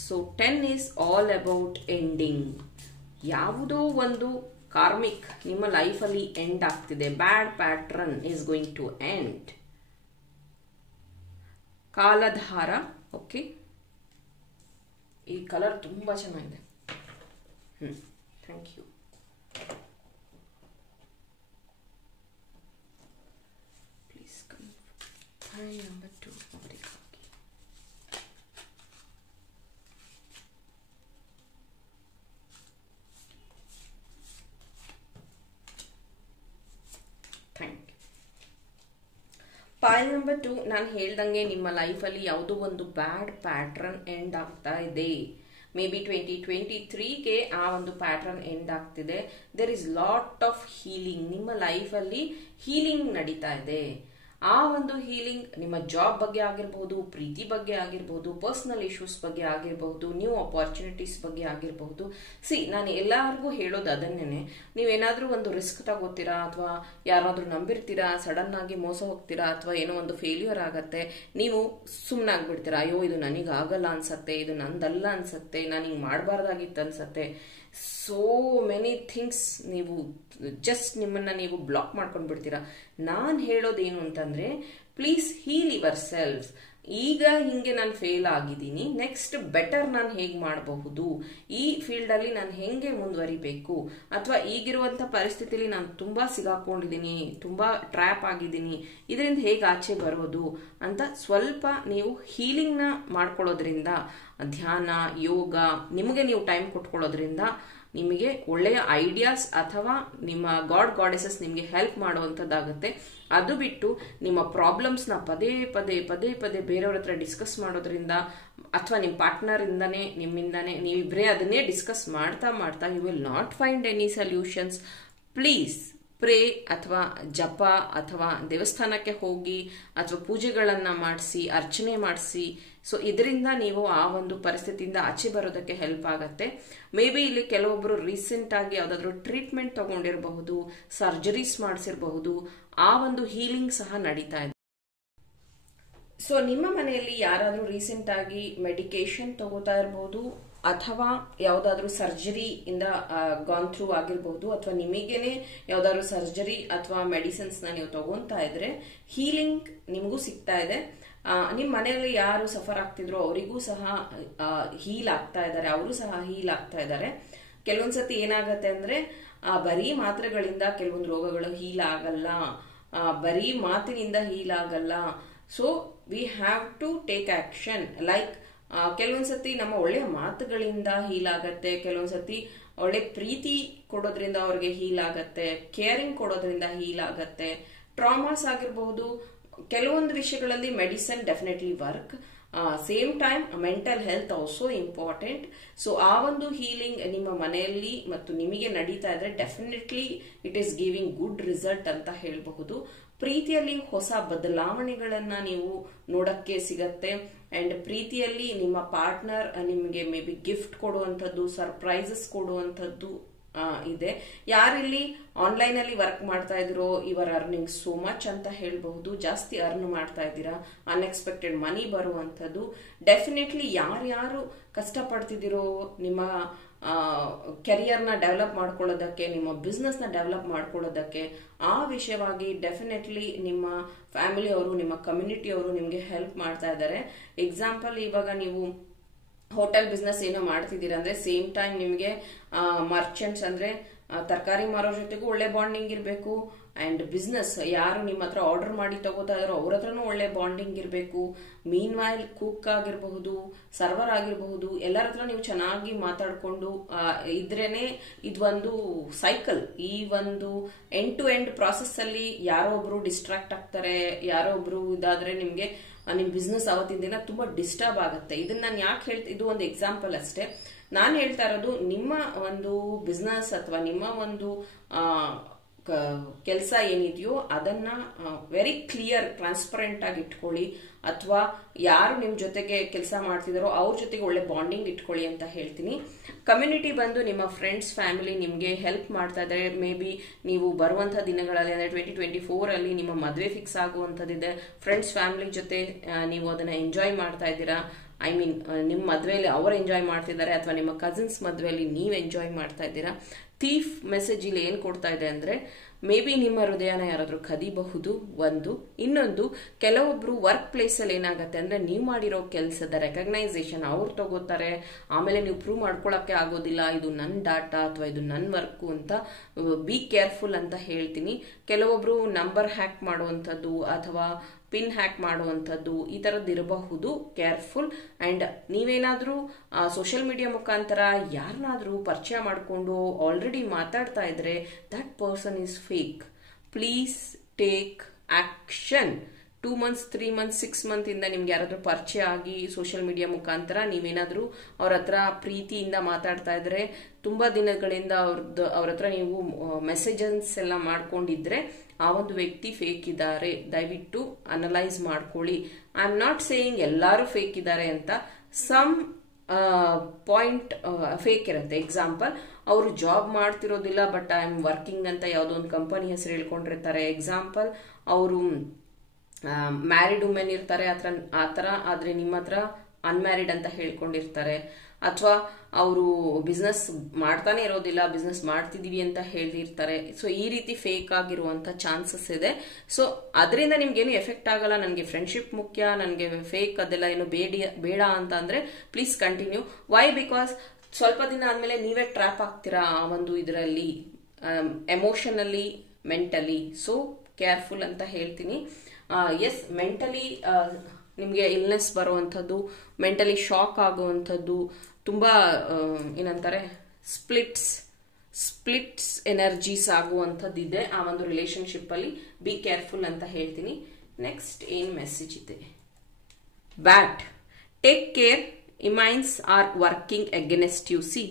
So 10 is all about ending. ಯಾವುದೋ ಒಂದು ಕಾರ್ಮಿಕ್ ನಿಮ್ಮ ಲೈಫಲ್ಲಿ ಎಂಡ್ ಆಗ್ತಿದೆ. Bad pattern is going to end. ಕಾಲಧಾರ. ಓಕೆ, ಈ ಕಲರ್ ತುಂಬಾ ಚೆನ್ನಾಗಿದೆ. Thank you. Please come. Pile number 2 ಅವರಿಗೆ ಹಾಕಿ. Thank you. ಪಾಯಲ್ ನಂಬರ್ 2, ನಾನು ಹೇಳ್ದಂಗೆ ನಿಮ್ಮ ಲೈಫಲ್ಲಿ ಯಾವುದೋ ಒಂದು ಬ್ಯಾಡ್ ಪ್ಯಾಟ್ರನ್ ಎಂಡ್ ಆಗ್ತಾ ಇದೆ. ಮೇ ಬಿ 2023ಗೆ ಆ ಒಂದು ಪ್ಯಾಟ್ರನ್ ಎಂಡ್ ಆಗ್ತಿದೆ. There is lot of healing. ನಿಮ್ಮ ಲೈಫಲ್ಲಿ ಹೀಲಿಂಗ್ ನಡೀತಾ ಇದೆ. ಆ ಒಂದು ಹೀಲಿಂಗ್ ನಿಮ್ಮ ಜಾಬ್ ಬಗ್ಗೆ ಆಗಿರಬಹುದು, ಪ್ರೀತಿ ಬಗ್ಗೆ ಆಗಿರಬಹುದು, ಪರ್ಸನಲ್ ಇಶ್ಯೂಸ್ ಬಗ್ಗೆ ಆಗಿರಬಹುದು, ನ್ಯೂ ಅಪಾರ್ಚುನಿಟೀಸ್ ಬಗ್ಗೆ ಆಗಿರಬಹುದು. ನಾನು ಎಲ್ಲರಿಗೂ ಹೇಳೋದು ಅದನ್ನೇ. ನೀವೇನಾದ್ರೂ ಒಂದು ರಿಸ್ಕ್ ತಗೋತೀರಾ ಅಥವಾ ಯಾರಾದ್ರೂ ನಂಬಿರ್ತೀರಾ, ಸಡನ್ ಆಗಿ ಮೋಸ ಹೋಗ್ತೀರಾ, ಅಥವಾ ಏನೋ ಒಂದು ಫೇಲ್ಯೂರ್ ಆಗತ್ತೆ, ನೀವು ಸುಮ್ಮನಾಗ್ಬಿಡ್ತೀರಾ. ಅಯ್ಯೋ ಇದು ನನಗಾಗಲ್ಲ ಅನ್ಸತ್ತೆ, ಇದು ನಂದಲ್ಲ ಅನ್ಸತ್ತೆ, ನಾನು ಹಿಂಗೆ ಮಾಡಬಾರ್ದಾಗಿತ್ತು ಅನ್ಸತ್ತೆ. ಸೋ ಮೆನಿ ಥಿಂಗ್ಸ್ ನೀವು ಜಸ್ಟ್ ನಿಮ್ಮನ್ನ ನೀವು ಬ್ಲಾಕ್ ಮಾಡ್ಕೊಂಡು ಬಿಡ್ತೀರಾ. ನಾನು ಹೇಳೋದೇನು ಅಂತಂದ್ರೆ, ಪ್ಲೀಸ್ ಹೀಲ್ ಯುವರ್ ಸೆಲ್ಫ್. ಈಗ ಹಿಂಗೆ ನಾನು ಫೇಲ್ ಆಗಿದ್ದೀನಿ, ನೆಕ್ಸ್ಟ್ ಬೆಟರ್ ನಾನು ಹೇಗೆ ಮಾಡಬಹುದು, ಈ ಫೀಲ್ಡ್ ಅಲ್ಲಿ ನಾನು ಹೆಂಗೆ ಮುಂದುವರಿಬೇಕು, ಅಥವಾ ಈಗಿರುವಂತ ಪರಿಸ್ಥಿತಿಲಿ ನಾನು ತುಂಬಾ ಸಿಗಾಕೊಂಡಿದ್ದೀನಿ, ತುಂಬಾ ಟ್ರ್ಯಾಪ್ ಆಗಿದ್ದೀನಿ, ಇದರಿಂದ ಹೇಗೆ ಆಚೆ ಬರೋದು ಅಂತ ಸ್ವಲ್ಪ ನೀವು ಹೀಲಿಂಗ್ ನ ಮಾಡ್ಕೊಳ್ಳೋದ್ರಿಂದ, ಧ್ಯಾನ, ಯೋಗ, ನಿಮಗೆ ನೀವು ಟೈಮ್ ಕೊಟ್ಕೊಳ್ಳೋದ್ರಿಂದ ನಿಮಗೆ ಒಳ್ಳೆಯ ಐಡಿಯಾಸ್ ಅಥವಾ ನಿಮ್ಮ ಗಾಡೆಸಸ್ ನಿಮಗೆ ಹೆಲ್ಪ್ ಮಾಡುವಂಥದ್ದಾಗುತ್ತೆ. ಅದು ಬಿಟ್ಟು ನಿಮ್ಮ ಪ್ರಾಬ್ಲಮ್ಸ್ನ ಪದೇ ಪದೇ ಬೇರೆಯವ್ರ ಹತ್ರ ಡಿಸ್ಕಸ್ ಮಾಡೋದ್ರಿಂದ, ಅಥವಾ ನಿಮ್ಮ ಪಾರ್ಟ್ನರ್ ಇಂದಾನೆ ನಿಮ್ಮಿಂದಾನೆ ನೀವಿಬ್ಬರೇ ಅದನ್ನೇ ಡಿಸ್ಕಸ್ ಮಾಡ್ತಾ you will not find any solutions. Please pray ಅಥವಾ ಜಪ ಅಥವಾ ದೇವಸ್ಥಾನಕ್ಕೆ ಹೋಗಿ ಅಥವಾ ಪೂಜೆಗಳನ್ನ ಮಾಡಿಸಿ, ಅರ್ಚನೆ ಮಾಡಿಸಿ. ಸೊ ಇದರಿಂದ ನೀವು ಆ ಒಂದು ಪರಿಸ್ಥಿತಿಯಿಂದ ಆಚೆ ಬರೋದಕ್ಕೆ ಹೆಲ್ಪ್ ಆಗತ್ತೆ. ಮೇ ಬಿ ಇಲ್ಲಿ ಕೆಲವೊಬ್ರು ರೀಸೆಂಟ್ ಆಗಿ ಯಾವ್ದಾದ್ರು ಟ್ರೀಟ್ಮೆಂಟ್ ತಗೊಂಡಿರಬಹುದು, ಸರ್ಜರೀಸ್ ಮಾಡಿಸಿರಬಹುದು, ಆ ಒಂದು ಹೀಲಿಂಗ್ ಸಹ ನಡೀತಾ ಇದೆ. ಸೊ ನಿಮ್ಮ ಮನೆಯಲ್ಲಿ ಯಾರಾದ್ರೂ ರೀಸೆಂಟ್ ಆಗಿ ಮೆಡಿಕೇಶನ್ ತಗೋತಾ ಇರಬಹುದು, ಅಥವಾ ಯಾವ್ದಾದ್ರು ಸರ್ಜರಿ ಇಂದ ಗಾನ್ ಥ್ರೂ ಆಗಿರ್ಬಹುದು, ಅಥವಾ ನಿಮಗೇನೆ ಯಾವ್ದಾದ್ರು ಸರ್ಜರಿ ಅಥವಾ ಮೆಡಿಸಿನ್ಸ್ ನ ನೀವು ತಗೊಂತಾ ಇದ್ರೆ ಹೀಲಿಂಗ್ ನಿಮಗೂ ಸಿಗ್ತಾ ಇದೆ. ನಿಮ್ ಮನೆಯಲ್ಲಿ ಯಾರು ಸಫರ್ ಆಗ್ತಿದ್ರು ಅವರಿಗೂ ಸಹ ಹೀಲ್ ಆಗ್ತಾ ಇದ್ದಾರೆ, ಅವರು ಸಹ ಹೀಲ್ ಆಗ್ತಾ ಇದ್ದಾರೆ. ಕೆಲವೊಂದ್ಸತಿ ಏನಾಗತ್ತೆ ಅಂದ್ರೆ ಬರೀ ಮಾತ್ರೆಗಳಿಂದ ಕೆಲವೊಂದು ರೋಗಗಳು ಹೀಲ್ ಆಗಲ್ಲ, ಬರೀ ಮಾತಿನಿಂದ ಹೀಲ್ ಆಗಲ್ಲ. So we have to take action. Like ಕೆಲವೊಂದ್ಸತಿ ನಮ್ಮ ಒಳ್ಳೆಯ ಮಾತುಗಳಿಂದ ಹೀಲ್ ಆಗತ್ತೆ, ಕೆಲವೊಂದ್ಸತಿ ಒಳ್ಳೆ ಪ್ರೀತಿ ಕೊಡೋದ್ರಿಂದ ಅವ್ರಿಗೆ ಹೀಲ್ ಆಗತ್ತೆ, ಕೇರಿಂಗ್ ಕೊಡೋದ್ರಿಂದ ಹೀಲ್ ಆಗತ್ತೆ. ಟ್ರಾಮಾಸ್ ಆಗಿರಬಹುದು, ಕೆಲವೊಂದು ವಿಷಯಗಳಲ್ಲಿ medicine definitely work. Same time mental health also important. So ಆ ಒಂದು ಹೀಲಿಂಗ್ ನಿಮ್ಮ ಮನೆಯಲ್ಲಿ ಮತ್ತು ನಿಮಗೆ ನಡೀತಾ ಇದ್ರೆ definitely it is giving good result ಅಂತ ಹೇಳಬಹುದು. ಪ್ರೀತಿಯಲ್ಲಿ ಹೊಸ ಬದಲಾವಣೆಗಳನ್ನ ನೀವು ನೋಡಕ್ಕೆ ಸಿಗತ್ತೆ. ಅಂಡ್ ಪ್ರೀತಿಯಲ್ಲಿ ನಿಮ್ಮ ಪಾರ್ಟ್ನರ್ ನಿಮಗೆ ಮೇ ಬಿ ಗಿಫ್ಟ್ ಕೊಡುವಂಥದ್ದು, ಸರ್ಪ್ರೈಸಸ್ ಕೊಡುವಂಥದ್ದು ಇದೆ. ಯಾರಿಲ್ಲಿ ಆನ್ಲೈನ್ ಅಲ್ಲಿ ವರ್ಕ್ ಮಾಡ್ತಾ ಇದ್ರೋ ಇವರ್ ಅರ್ನಿಂಗ್ ಸೋ ಮಚ್ ಅಂತ ಹೇಳಬಹುದು. ಜಾಸ್ತಿ ಅರ್ನ್ ಮಾಡ್ತಾ ಇದ್ದೀರಾ, ಅನ್ಎಕ್ಸ್ಪೆಕ್ಟೆಡ್ ಮನಿ ಬರುವಂಥದ್ದು. ಡೆಫಿನೆಟ್ಲಿ ಯಾರ್ಯಾರು ಕಷ್ಟಪಡ್ತಿದ್ದೀರೋ ನಿಮ್ಮ ಕೆರಿಯರ್ನ ಡೆವಲಪ್ ಮಾಡ್ಕೊಳ್ಳೋದಕ್ಕೆ, ನಿಮ್ಮ ಬಿಸ್ನೆಸ್ ನ ಡೆವಲಪ್ ಮಾಡ್ಕೊಳ್ಳೋದಕ್ಕೆ, ಆ ವಿಷಯವಾಗಿ ಡೆಫಿನೆಟ್ಲಿ ನಿಮ್ಮ ಫ್ಯಾಮಿಲಿಯವರು, ನಿಮ್ಮ ಕಮ್ಯುನಿಟಿಯವರು ನಿಮಗೆ ಹೆಲ್ಪ್ ಮಾಡ್ತಾ ಇದ್ದಾರೆ. ಎಕ್ಸಾಂಪಲ್, ಇವಾಗ ನೀವು ಹೋಟೆಲ್ ಬಿಸ್ನೆಸ್ ಏನೋ ಮಾಡ್ತಿದ್ದೀರಾ ಅಂದ್ರೆ ಸೇಮ್ ಟೈಮ್ ನಿಮಗೆ ಮರ್ಚೆಂಟ್ಸ್ ಅಂದ್ರೆ ತರಕಾರಿ ಮಾರೋ ಜೊತೆಗೂ ಒಳ್ಳೆ ಬಾಂಡಿಂಗ್ ಇರಬೇಕು. ಅಂಡ್ ಬಿಸ್ನೆಸ್ ಯಾರು ನಿಮ್ಮ ಹತ್ರ ಆರ್ಡರ್ ಮಾಡಿ ತಗೋತಾ ಇದಾರೋ ಅವ್ರ ಹತ್ರನೂ ಒಳ್ಳೆ ಬಾಂಡಿಂಗ್ ಇರಬೇಕು. ಮೀನ್ ವೈಲ್ ಕುಕ್ ಆಗಿರಬಹುದು, ಸರ್ವರ್ ಆಗಿರಬಹುದು, ಎಲ್ಲರ ಹತ್ರ ನೀವು ಚೆನ್ನಾಗಿ ಮಾತಾಡ್ಕೊಂಡು ಇದ್ರೇನೆ ಇದೊಂದು ಸೈಕಲ್. ಈ ಒಂದು ಎಂಡ್ ಟು ಎಂಡ್ ಪ್ರಾಸೆಸ್ ಅಲ್ಲಿ ಯಾರೋ ಒಬ್ರು ಡಿಸ್ಟ್ರಾಕ್ಟ್ ಆಗ್ತಾರೆ, ಯಾರೋ ಒಬ್ರು ಇದಾದ್ರೆ ನಿಮ್ಗೆ ನಿಮ್ ಬಿಸ್ನೆಸ್ ಅವತ್ತಿನ ದಿನ ತುಂಬಾ ಡಿಸ್ಟರ್ಬ್ ಆಗುತ್ತೆ. ಇದನ್ನ ನಾನು ಯಾಕೆ ಹೇಳ್ತೀನಿ, ಇದು ಒಂದು ಎಕ್ಸಾಂಪಲ್ ಅಷ್ಟೇ. ನಾನು ಹೇಳ್ತಾ ಇರೋದು ನಿಮ್ಮ ಒಂದು ಬಿಸ್ನೆಸ್ ಅಥವಾ ನಿಮ್ಮ ಒಂದು ಕೆಲಸ ಏನಿದೆಯೋ ಅದನ್ನ ವೆರಿ ಕ್ಲಿಯರ್ ಟ್ರಾನ್ಸ್ಪರೆಂಟ್ ಆಗಿ ಇಟ್ಕೊಳ್ಳಿ, ಅಥವಾ ಯಾರು ನಿಮ್ ಜೊತೆಗೆ ಕೆಲಸ ಮಾಡ್ತಿದಾರೋ ಅವ್ರ ಜೊತೆಗೆ ಒಳ್ಳೆ ಬಾಂಡಿಂಗ್ ಇಟ್ಕೊಳ್ಳಿ ಅಂತ ಹೇಳ್ತೀನಿ. ಕಮ್ಯುನಿಟಿ ಬಂದು ನಿಮ್ಮ ಫ್ರೆಂಡ್ಸ್ ಫ್ಯಾಮಿಲಿ ನಿಮ್ಗೆ ಹೆಲ್ಪ್ ಮಾಡ್ತಾ ಇದ್ದಾರೆ. ಮೇ ಬಿ ನೀವು ಬರುವಂತಹ ದಿನಗಳಲ್ಲಿ ಅಂದ್ರೆ 2024 ಅಲ್ಲಿ ನಿಮ್ಮ ಮದುವೆ ಫಿಕ್ಸ್ ಆಗುವಂತದ್ದಿದೆ. ಫ್ರೆಂಡ್ಸ್ ಫ್ಯಾಮಿಲಿ ಜೊತೆ ನೀವು ಅದನ್ನ ಎಂಜಾಯ್ ಮಾಡ್ತಾ ಇದ್ದೀರಾ. ಐ ಮೀನ್ ನಿಮ್ಮ ಮದುವೆಯಲ್ಲಿ ಅವ್ರು ಎಂಜಾಯ್ ಮಾಡ್ತಿದ್ದಾರೆ, ಅಥವಾ ನಿಮ್ಮ ಕಸಿನ್ಸ್ ಮದುವೆಯಲ್ಲಿ ನೀವು ಎಂಜಾಯ್ ಮಾಡ್ತಾ ಇದ್ದೀರಾ. ಥೀಫ್ ಮೆಸೇಜ್ ಇಲ್ಲಿ ಏನ್ ಕೊಡ್ತಾ ಇದೆ ಅಂದ್ರೆ, ಮೇ ಬಿ ನಿಮ್ಮ ಹೃದಯನ ಯಾರಾದ್ರೂ ಕದಿಬಹುದು ಒಂದು. ಇನ್ನೊಂದು, ಕೆಲವೊಬ್ರು ವರ್ಕ್ ಪ್ಲೇಸ್ ಅಲ್ಲಿ ಏನಾಗತ್ತೆ ಅಂದ್ರೆ ನೀವು ಮಾಡಿರೋ ಕೆಲಸದ ರೆಕಗ್ನೈಸೇಷನ್ ಅವ್ರು ತಗೋತಾರೆ, ಆಮೇಲೆ ನೀವು ಪ್ರೂವ್ ಮಾಡ್ಕೊಳಕ್ಕೆ ಆಗೋದಿಲ್ಲ ಇದು ನನ್ನ ಡಾಟಾ ಅಥವಾ ಇದು ನನ್ನ ವರ್ಕು ಅಂತ. ಬಿ ಕೇರ್ಫುಲ್ ಅಂತ ಹೇಳ್ತೀನಿ. ಕೆಲವೊಬ್ರು ನಂಬರ್ ಹ್ಯಾಕ್ ಮಾಡುವಂಥದ್ದು ಅಥವಾ ಪಿನ್ ಹ್ಯಾಕ್ ಮಾಡುವಂಥದ್ದು ಈ ತರದ್ದು ಇರಬಹುದು. ಕೇರ್ಫುಲ್. ಅಂಡ್ ನೀವೇನಾದ್ರೂ ಸೋಷಿಯಲ್ ಮೀಡಿಯಾ ಮುಖಾಂತರ ಯಾರನ್ನಾದ್ರೂ ಪರಿಚಯ ಮಾಡಿಕೊಂಡು ಆಲ್ರೆಡಿ ಮಾತಾಡ್ತಾ ಇದ್ರೆ that person is fake. Please take action. 2 months 3 months 6 months ಇಂದ ನಿಮ್ಗೆ ಯಾರಾದ್ರೂ ಪರಿಚಯ ಆಗಿ ಸೋಷಿಯಲ್ ಮೀಡಿಯಾ ಮುಖಾಂತರ ನೀವೇನಾದ್ರೂ ಅವ್ರ ಹತ್ರ ಪ್ರೀತಿಯಿಂದ ಮಾತಾಡ್ತಾ ಇದ್ರೆ, ತುಂಬಾ ದಿನಗಳಿಂದ ಅವ್ರ ಹತ್ರ ನೀವು ಮೆಸೇಜಸ್ ಎಲ್ಲ ಮಾಡ್ಕೊಂಡಿದ್ರೆ ಆ ಒಂದು ವ್ಯಕ್ತಿ ಫೇಕ್ ಇದ್ದಾರೆ. ದಯವಿಟ್ಟು ಅನಲೈಸ್ ಮಾಡ್ಕೊಳ್ಳಿ. ಐ ಆಮ್ ನಾಟ್ ಸೇಯಿಂಗ್ ಎಲ್ಲರೂ ಫೇಕ್ ಇದ್ದಾರೆ ಅಂತ. ಸಮ್ ಪಾಯಿಂಟ್ ಫೇಕ್ ಇರುತ್ತೆ. ಎಕ್ಸಾಂಪಲ್, ಅವರು ಜಾಬ್ ಮಾಡ್ತಿರೋದಿಲ್ಲ ಬಟ್ ಐ ಆಮ್ ವರ್ಕಿಂಗ್ ಅಂತ ಯಾವುದೋ ಒಂದು ಕಂಪನಿ ಹೆಸರು ಹೇಳ್ಕೊಂಡಿರ್ತಾರೆ. ಎಕ್ಸಾಂಪಲ್, ಅವರು ಮ್ಯಾರಿಡ್ ವುಮೆನ್ ಇರ್ತಾರೆ ಆತರ, ಆದ್ರೆ ನಿಮ್ಮ ಹತ್ರ ಅನ್ಮ್ಯಾರಿಡ್ ಅಂತ ಹೇಳ್ಕೊಂಡಿರ್ತಾರೆ. ಅಥವಾ ಅವರು ಬಿಸ್ನೆಸ್ ಮಾಡ್ತಾನೆ ಇರೋದಿಲ್ಲ, ಬಿಸ್ನೆಸ್ ಮಾಡ್ತಿದೀವಿ ಅಂತ ಹೇಳಿರ್ತಾರೆ. ಸೊ ಈ ರೀತಿ ಫೇಕ್ ಆಗಿರುವಂತ ಚಾನ್ಸಸ್ ಇದೆ. ಸೊ ಅದರಿಂದ ನಿಮ್ಗೇನು ಎಫೆಕ್ಟ್ ಆಗಲ್ಲ. ನನಗೆ ಫ್ರೆಂಡ್ಶಿಪ್ ಮುಖ್ಯ, ನನಗೆ ಫೇಕ್ ಅದೆಲ್ಲ ಏನು ಬೇಡ ಅಂತ ಅಂದ್ರೆ ಪ್ಲೀಸ್ ಕಂಟಿನ್ಯೂ. ವೈ? ಬಿಕಾಸ್ ಸ್ವಲ್ಪ ದಿನ ಆದ್ಮೇಲೆ ನೀವೇ ಟ್ರ್ಯಾಪ್ ಆಗ್ತೀರಾ ಆ ಒಂದು ಇದರಲ್ಲಿ, ಎಮೋಷನಲಿ, ಮೆಂಟಲಿ. ಸೊ ಕೇರ್ಫುಲ್ ಅಂತ ಹೇಳ್ತೀನಿ. ಎಸ್, ಮೆಂಟಲಿ ನಿಮಗೆ ಇಲ್ನೆಸ್ ಬರುವಂಥದ್ದು, ಮೆಂಟಲಿ ಶಾಕ್ ಆಗುವಂಥದ್ದು, ತುಂಬಾ ಏನಂತಾರೆ ಸ್ಪ್ಲಿಟ್ಸ್ ಎನರ್ಜೀಸ್ ಆಗುವಂಥದ್ದು ಇದೆ ಆ ಒಂದು ರಿಲೇಶನ್ಶಿಪ್ ಅಲ್ಲಿ. ಬಿ ಕೇರ್ಫುಲ್ ಅಂತ ಹೇಳ್ತೀನಿ. ನೆಕ್ಸ್ಟ್ ಏನ್ ಮೆಸೇಜ್ ಇದೆ? Bat, take care, enemies are working against you. See,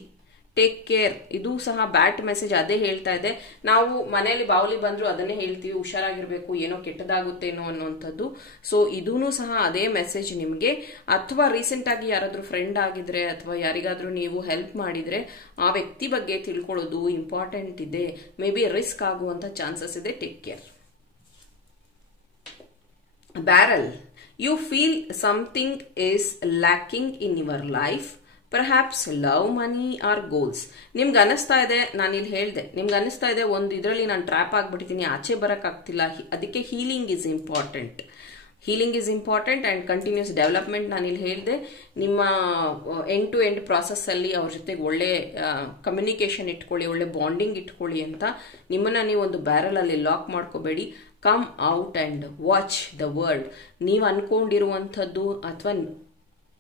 take care, ಇದು ಸಹ ಬ್ಯಾಟ್ ಮೆಸೇಜ್ ಅದೇ ಹೇಳ್ತಾ ಇದೆ. ನಾವು ಮನೆಯಲ್ಲಿ ಬಾವಲಿ ಬಂದ್ರು ಅದನ್ನೇ ಹೇಳ್ತೀವಿ, ಹುಷಾರಾಗಿರ್ಬೇಕು, ಏನೋ ಕೆಟ್ಟದಾಗುತ್ತೇನೋ ಅನ್ನೋಂಥದ್ದು. ಸೊ ಇದೂ ಸಹ ಅದೇ ಮೆಸೇಜ್ ನಿಮ್ಗೆ. ಅಥವಾ ರೀಸೆಂಟ್ ಆಗಿ ಯಾರಾದ್ರೂ ಫ್ರೆಂಡ್ ಆಗಿದ್ರೆ ಅಥವಾ ಯಾರಿಗಾದ್ರೂ ನೀವು ಹೆಲ್ಪ್ ಮಾಡಿದ್ರೆ ಆ ವ್ಯಕ್ತಿ ಬಗ್ಗೆ ತಿಳ್ಕೊಳ್ಳೋದು ಇಂಪಾರ್ಟೆಂಟ್ ಇದೆ. ಮೇ ಬಿ ರಿಸ್ಕ್ ಆಗುವಂತ ಚಾನ್ಸಸ್ ಇದೆ. Take care. Barrel, you feel something is lacking in your life, perhaps love, money or goals. ನಿಮ್ಗೆ ಅನಿಸ್ತಾ ಇದೆ, ನಾನು ಇಲ್ಲಿ ಹೇಳಿದೆ, ನಿಮ್ಗೆ ಅನಿಸ್ತಾ ಇದೆ ಒಂದು ಇದರಲ್ಲಿ ನಾನು ಟ್ರ್ಯಾಪ್ ಆಗ್ಬಿಟ್ಟಿದ್ದೀನಿ, ಆಚೆ ಬರಕ್ ಆಗ್ತಿಲ್ಲ. ಅದಕ್ಕೆ healing is important. Healing is important and continuous development. ನಾನು ಇಲ್ಲಿ ಹೇಳಿದೆ, ನಿಮ್ಮ ಎಂಡ್ ಟು ಎಂಡ್ ಪ್ರಾಸೆಸ್ ಅಲ್ಲಿ ಅವ್ರ ಜೊತೆಗೆ ಒಳ್ಳೆ ಕಮ್ಯುನಿಕೇಶನ್ ಇಟ್ಕೊಳ್ಳಿ, ಒಳ್ಳೆ ಬಾಂಡಿಂಗ್ ಇಟ್ಕೊಳ್ಳಿ ಅಂತ. ನಿಮ್ಮನ್ನ ನೀವು ಒಂದು ಬ್ಯಾರಲ್ ಅಲ್ಲಿ ಲಾಕ್ ಮಾಡ್ಕೋಬೇಡಿ. Come out and watch the world. ನೀವು ಅನ್ಕೊಂಡಿರುವಂಥದ್ದು ಅಥವಾ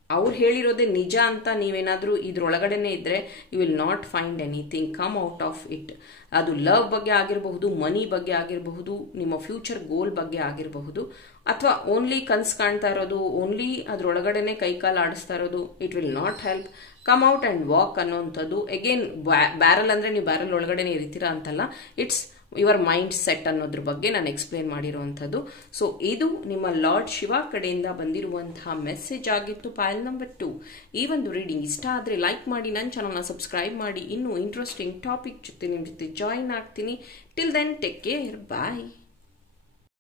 ಅವ್ರು ಹೇಳಿರೋದೇ ನಿಜ ಅಂತ ನೀವೇನಾದ್ರೂ ಇದ್ರೊಳಗಡೆನೆ ಇದ್ರೆ you will not find anything. Come out of it. ಅದು ಲವ್ ಬಗ್ಗೆ ಆಗಿರಬಹುದು, ಮನಿ ಬಗ್ಗೆ ಆಗಿರಬಹುದು, ನಿಮ್ಮ ಫ್ಯೂಚರ್ ಗೋಲ್ ಬಗ್ಗೆ ಆಗಿರಬಹುದು, ಅಥವಾ ಓನ್ಲಿ ಕನ್ಸ್ ಕಾಣ್ತಾ ಇರೋದು, ಓನ್ಲಿ ಅದ್ರೊಳಗಡೆನೆ ಕೈಕಾಲು ಆಡಿಸ್ತಾ ಇರೋದು. It will not help. Come out and walk ಅನ್ನೋಂಥದ್ದು. ಅಗೇನ್, ಬ್ಯಾರಲ್ ಅಂದ್ರೆ ನೀವು ಬ್ಯಾರಲ್ ಒಳಗಡೆನೆ ಇರ್ತೀರಾ ಅಂತಲ್ಲ. ಇಟ್ಸ್ ಯುವರ್ ಮೈಂಡ್ ಸೆಟ್ ಅನ್ನೋದ್ರ ಬಗ್ಗೆ ನಾನು ಎಕ್ಸ್ಪ್ಲೇನ್ ಮಾಡಿರುವಂಥದ್ದು. ಸೊ ಇದು ನಿಮ್ಮ ಲಾರ್ಡ್ ಶಿವ ಕಡೆಯಿಂದ ಬಂದಿರುವಂತಹ ಮೆಸೇಜ್ ಆಗಿತ್ತು, ಫೈಲ್ ನಂಬರ್ 2. ಈ ಒಂದು ರೀಡಿಂಗ್ ಇಷ್ಟ ಆದ್ರೆ ಲೈಕ್ ಮಾಡಿ, ನನ್ನ ಚಾನಲ್ನ ಸಬ್ಸ್ಕ್ರೈಬ್ ಮಾಡಿ. ಇನ್ನೂ ಇಂಟ್ರೆಸ್ಟಿಂಗ್ ಟಾಪಿಕ್ ಜೊತೆ ನಿಮ್ಮ ಜೊತೆ ಜಾಯಿನ್ ಆಗ್ತೀನಿ. ಟಿಲ್ ದೆನ್, ಟೇಕ್ ಕೇರ್, ಬಾಯ್.